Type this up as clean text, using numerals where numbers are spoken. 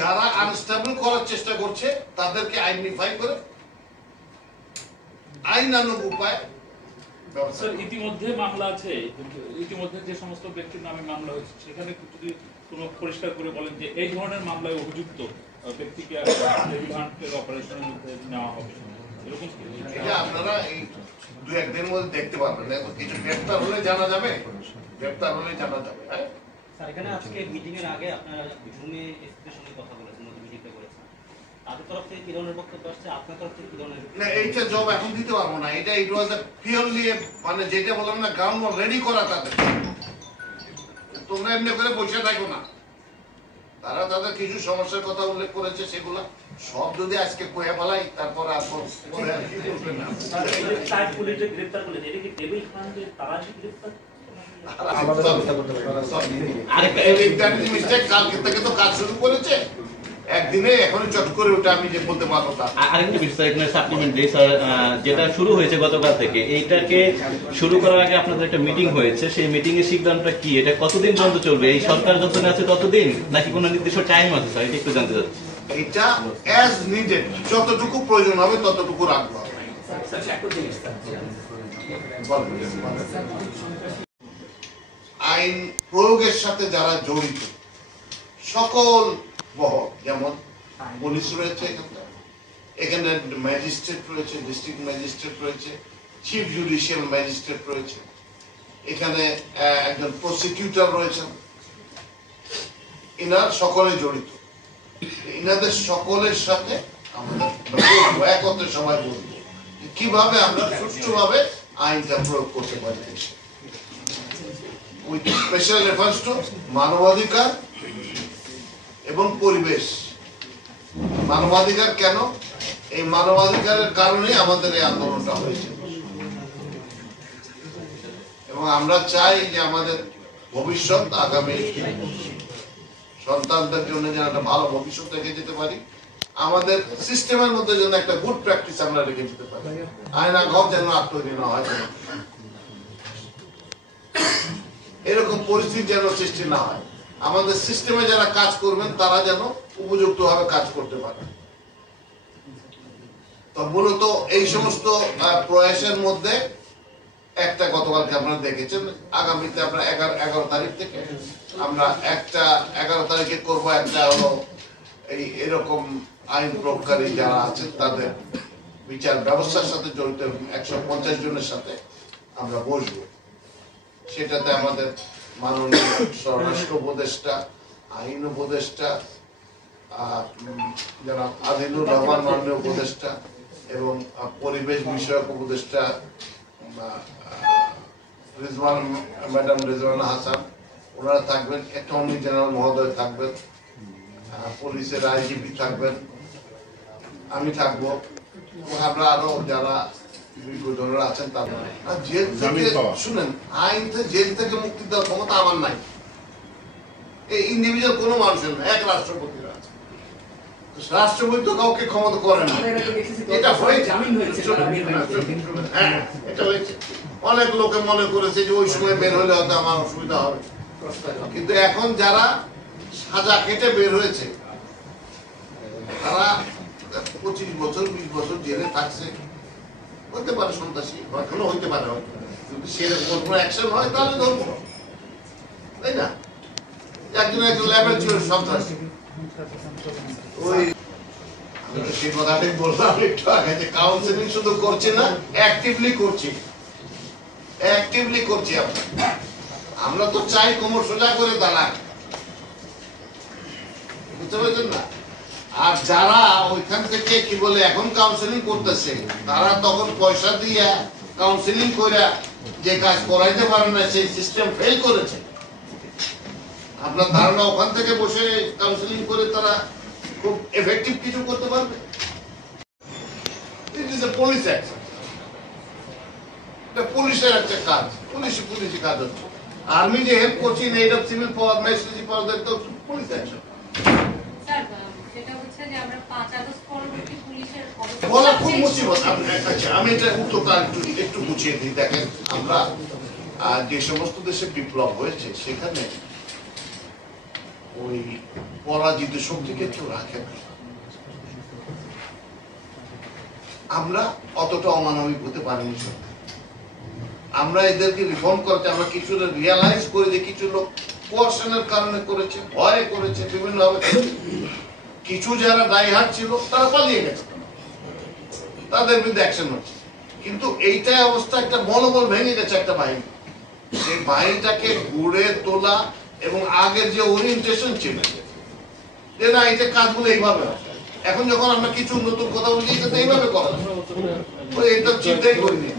যারা আনস্টেবল করার চেষ্টা করছে তাদেরকে আইডেন্টিফাই করে আইনানুগ উপায়। স্যার ইতিমধ্যে মামলা আছে, ইতিমধ্যে যে সমস্ত ব্যক্তির নামে মামলা হয়েছে সেখানে যদি কোনো পরিষ্কার করে বলেন যে এই ধরনের মামলায় অভিযুক্ত ব্যক্তিকে রিমান্ডের অপারেশনের মধ্যে নেওয়া হবে, এরকম এটা আপনারা এই দু একদিনের মধ্যে দেখতে পারবেন। কিছু গ্রেফতার হলে জানা যাবে, গ্রেফতার হলে জানা যাবে। স্যার এখানে আজকে মিটিং এর আগে আপনারা জুমে এসপির সঙ্গে কথা বলেছেন, মিটিংটা করেছেন, তাদের তরফ থেকে কি ধরনের বক্তব্য আসছে, আপনার তরফ থেকে কি ধরনের? না, এইটা জব এখন দিতে পারবো না। এটা ইট ওয়াজ পিওরলি মানে যেটা বললাম না, গ্রাউন্ড ওয়ার্ক রেডি করা তাদের। তোমরা এমনি করে বসে থাকো না। তারা তাদের কিছু সমস্যার কথা উল্লেখ করেছে, সেগুলা সব যদি আজকে কয়ে পালাই তারপর কালকে থেকে তো কাজ শুরু করেছে, একদিনে এখন চট করে ওটা আমি যে বলতে পারবো তা। আরেকটা বিষয় এখানে সাপ্লিমেন্ট দিই স্যার, যেটা শুরু হয়েছে গতকাল থেকে, এইটাকে শুরু করার আগে আপনাদের একটা মিটিং হয়েছে, সেই মিটিং এর সিদ্ধান্তটা কি? এটা কতদিন পর্যন্ত চলবে? এই সরকার যতদিন আছে ততদিন, নাকি কোনো নির্দিষ্ট টাইম আছে স্যার? এটা একটু জানতে চাচ্ছি। এটা অ্যাজ নিডেড, যতটুকু প্রয়োজন হবে ততটুকু রাখবো। আইন প্রয়োগের সাথে যারা জড়িত সকল বহর, যেমন পুলিশ রয়েছে, এখানে ম্যাজিস্ট্রেট রয়েছে, ডিস্ট্রিক্ট ম্যাজিস্ট্রেট রয়েছে, চিফ জুডিশিয়াল ম্যাজিস্ট্রেট রয়েছে, এখানে একজন প্রসিকিউটর রয়েছেন, ইনার সকলে জড়িত। ইনাদের সকলের সাথে আমাদের একত্রে সবাই বলবো কিভাবে আমরা সুষ্ঠুভাবে আইনটা প্রয়োগ করতে পারি, উইথ স্পেশাল রেফারেন্স টু মানবাধিকার এবং পরিবেশ। মানবাধিকার কেন? এই মানবাধিকারের কারণে আমাদের এই আন্দোলনটা হয়েছে, এবং আমরা চাই যে আমাদের ভবিষ্যৎ, আগামী সন্তানদের জন্য যেন একটা ভালো ভবিষ্যৎ রেখে যেতে পারি, আমাদের সিস্টেমের মধ্যে যেন একটা গুড প্র্যাকটিস আমরা রেখে যেতে পারি, আয়না ঘর যেন আর তৈরি না হয়, এরকম পরিস্থিতি যেন সৃষ্টি না হয়। আমাদের সিস্টেমে যারা কাজ করবেন তারা যেন উপযুক্ত ভাবে কাজ করতে পারে। তো মূলত এই সমস্ত প্রয়াসের মধ্যে একটা গতকালকে আপনারা দেখেছেন, আগামীতে আমরা 11 তারিখ থেকে আমরা একটা 11 তারিখে করবো, একটা হলো এই এরকম আইন প্রয়োগকারী যারা আছেন তাদের বিচার ব্যবস্থার সাথে জড়িত 150 জনের সাথে আমরা বসবো। সেটাতে আমাদের মাননীয় স্বরাষ্ট্র উপদেষ্টা, আইন উপদেষ্টা যারা আদিলুর রহমান মাননীয় উপদেষ্টা এবং পরিবেশ বিষয়ক উপদেষ্টা ম্যাডাম রিজওয়ানা হাসান, ওনারা থাকবেন, অ্যাটর্নি জেনারেল মহোদয় থাকবেন, পুলিশের আইজিপি থাকবেন, আমি থাকবো, আমরা আরো যারা বিজ্ঞজনরা আছেন তাদের। জেল থেকে শুনেন, আইন থেকে জেল থেকে মুক্তি দেওয়ার ক্ষমতা আমার নাই, এই ইন্ডিভিজুয়াল কোনো মানুষের না, এক রাষ্ট্রপতির আছে। রাষ্ট্রপতি তো কাউকে ক্ষমতা করে না, এটা হয়েছে। হ্যাঁ, এটা হয়েছে। অনেক লোকে মনে করেছে যে ওই সময় বের হলে হয়তো আমার অসুবিধা হবে, কিন্তু এখন যারা সাজা কেটে বের হয়েছে তারা 25 বছর 20 বছর জেলে থাকছে, হতে পারে সন্ত্রাসী, এখনো হইতে পারে, যদি সেরকম কোনো অ্যাকশন হয় তাহলে ধরবো, তাই না? একজন ল্যাবের ছিল সন্ত্রাসী, ওই সেই কথাটাই বললাম একটু আগে যে কাউন্সিলিং শুধু করছি না, অ্যাক্টিভলি করছি, অ্যাক্টিভলি করছি। আমরা তো চাই কোমর সোজা করে দাঁড়ান, বুঝতে পারছেন না? আর যারা ওইখান থেকে কি বলে এখন কাউন্সিলিং করতেছে, তারা তখন পয়সা দিয়ে কাউন্সিলিং করে যে কাজ করাইতে পারে না, সেই সিস্টেম ফেল করেছে। আপনার ধারণা ওখান থেকে বসে কাউন্সিলিং করে তারা খুব এফেক্টিভ কিছু করতে পারবে? It is a police action, এটা পুলিশের একটা কাজ, পুলিশি কাজ হচ্ছে। আর্মি যে হেল্প করছি, এটা সিভিল পাওয়ার, ম্যাজিস্ট্রেসি পাওয়ার, তো পুলিশ অ্যাকশন। বলা খুব মুসিবত। আমি এটা উত্তরটা একটু গুছিয়ে দিই। দেখেন, আমরা আর যে সমস্ত দেশে বিপ্লব হয়েছে সেখানে ওই পরাজিত শক্তিকে কেউ রাখে না। আমরা অতটা অমানবিক হতে পারিনি। আমরা এদেরকে রিফর্ম করতে আমরা কিছু রিয়ালাইজ করি যে কিছু লোক কোয়ার্শনের কারণে করেছে, ভয়ে করেছে, বিভিন্ন ভাবে কিছু যারা দায়হাট ছিল তারা পালিয়ে গেছে, তাদের বিরুদ্ধে অ্যাকশন হচ্ছে। কিন্তু এইটাই অবস্থা, একটা মনোবল ভেঙে গেছে একটা বাহিনী। সেই বাহিনীটাকে গড়ে তোলা এবং আগের যে ওরিয়েন্টেশন ছিল যে না এটা কাজগুলো এইভাবে হয়, এখন যখন আমরা কিছু নতুন কথা বলছি এটা তো এইভাবে করা, এটা চিন্তাই করিনি।